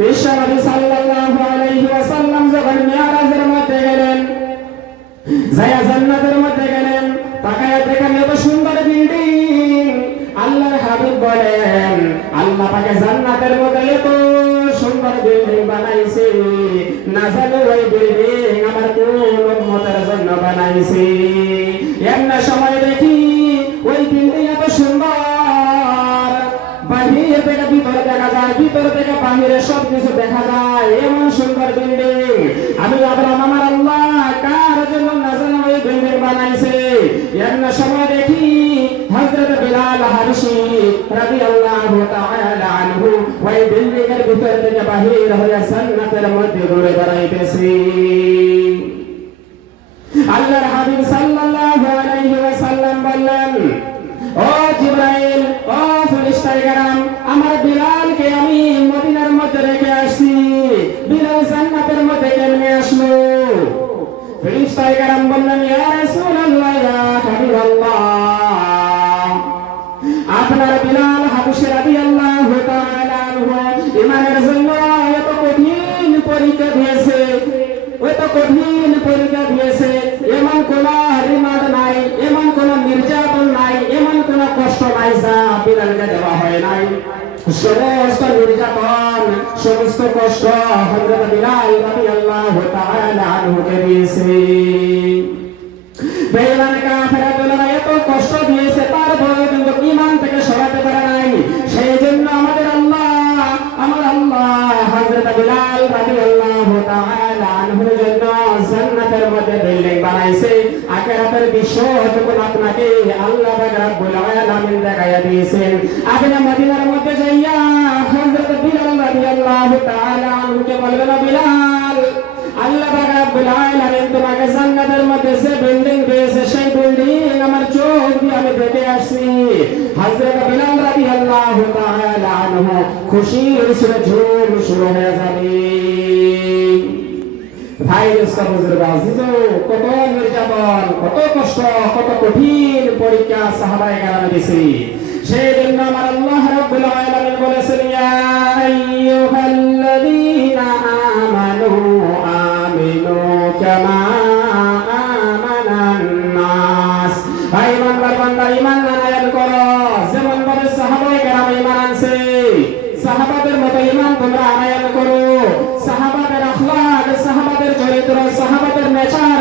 বিশ্বনবী সাল্লাল্লাহু আলাইহি ওয়াসাল্লাম যখন মিরাজের মধ্যে গেলেন, যায়া জান্নাতের মধ্যে গেলেন, তাকায়া দেখেন এত সুন্দর বিল্ডিং। আল্লাহর হাবিব বলেন, আল্লাহ পাকে জান্নাতের মধ্যে এত সুন্দর বিল্ডিং বানাইছে, না জানো ওই বিল্ডিং আমার কোন উম্মতের জন্য বানাইছে। এমন সময় দেখি ওই বিল্ডিং এত সুন্দর, বাহির থেকে ভিতরে দেখা যায়, ভিতর থেকে বাহিরে সবকিছু দেখা যায়, এমন সুন্দর বিল্ডিং। আমি ভাবলাম আমার আল্লাহ কার জন্য না জানো ওই বিল্ডিং বানাইছে। এমন সময় দেখি হযরত বিলাল হাবশী রাদিয়াল্লাহু তাআলা আনহু ওই বিল্ডিং এর ভিতর থেকে বাহির হয়ে জান্নাতের মধ্যে ঘুরে বেড়াইতেছে। আল্লাহর হাবিব সাল্লাল্লাহু আলাইহি ওয়াসাল্লাম বললেন, ও জিবরাইল, ও ফেরেশতায়ে কেরাম, আমার বিলালকে আমি মদিনার মধ্যে রেখে আসছি, বিলাল জান্নাতের মধ্যে কেমনে আসলো? ফেরেশতায়ে কেরাম বললেন, ইয়া রাসূলুল্লাহ, ইয়া হাবিবাল্লাহ, আপনার বিলাল হাবশী রাদিয়াল্লাহু তাআলা আনহু ঈমানের জন্য এত কঠিন পরীক্ষা দিয়েছে, এত কঠিন পরীক্ষা দিয়েছে, এমন কোন রিমান্ড নাই, এমন কোন নির্যাতন নাই, এমন কোন কষ্ট নাই যা বিলালকে দেওয়া হয় নাই। সমস্ত নির্যাতন, সমস্ত কষ্ট হযরত বিলাল রাদিয়াল্লাহু তাআলা আনহুকে দিয়েছে। বেঈমান কাফেররা এত কষ্ট দিয়েছে, তারপরেও কিন্তু ঈমান থেকে সরাতে পারে নাই। সেই জন্য আমার আল্লাহ হযরত বিলাল রাদিয়াল্লাহু তাআলা আনহুর জন্য জান্নাতের মধ্যে বিল্ডিং বানাইছে। আখিরাতের দৃশ্য যখন আপনাকে আল্লাহ পাক রব্বুল আলামিন দেখাইয়া দিয়েছেন, আপনি মদিনার মধ্যে যাইয়া হযরত বিলাল রাদিয়াল্লাহু তাআলা আনহুকে বলবেন, বিলাল, আল্লাহ পাক রব্বুল আলামিন তোমাকে জান্নাতের মধ্যে যে বিল্ডিং দিয়েছে, সেই বিল্ডিং আমার চোখ দিয়ে আমি দেখে আসছি। হযরত বিলাল রাদিয়াল্লাহু তাআলা আনহু খুশির সুরে ঝুম শুরু হয়ে যাবে। ভাই দোস্ত বুজুর্গ আজিজ, কত নির্যাতন, কত কষ্ট, কত কঠিন পরীক্ষা সাহাবায়ে কেরাম দিয়েছে। সেই জন্য আমার আল্লাহ রাব্বুল আলামিন বলেছেন, ইয়া আইয়ুহাল্লাযীনা আমানু আমিনু কামা আমানান নাস। ভাই ইমানদার বান্দা, ঈমান আনয়ন করো যেমন ভাবে সাহাবায়ে কেরাম ঈমান আনছে, সাহাবাদের মতো ঈমান তোমরা আনয়ন করো। সাহাবাদের আখলাক, সাহাবাদের চরিত্র, সাহাবাদের নেচার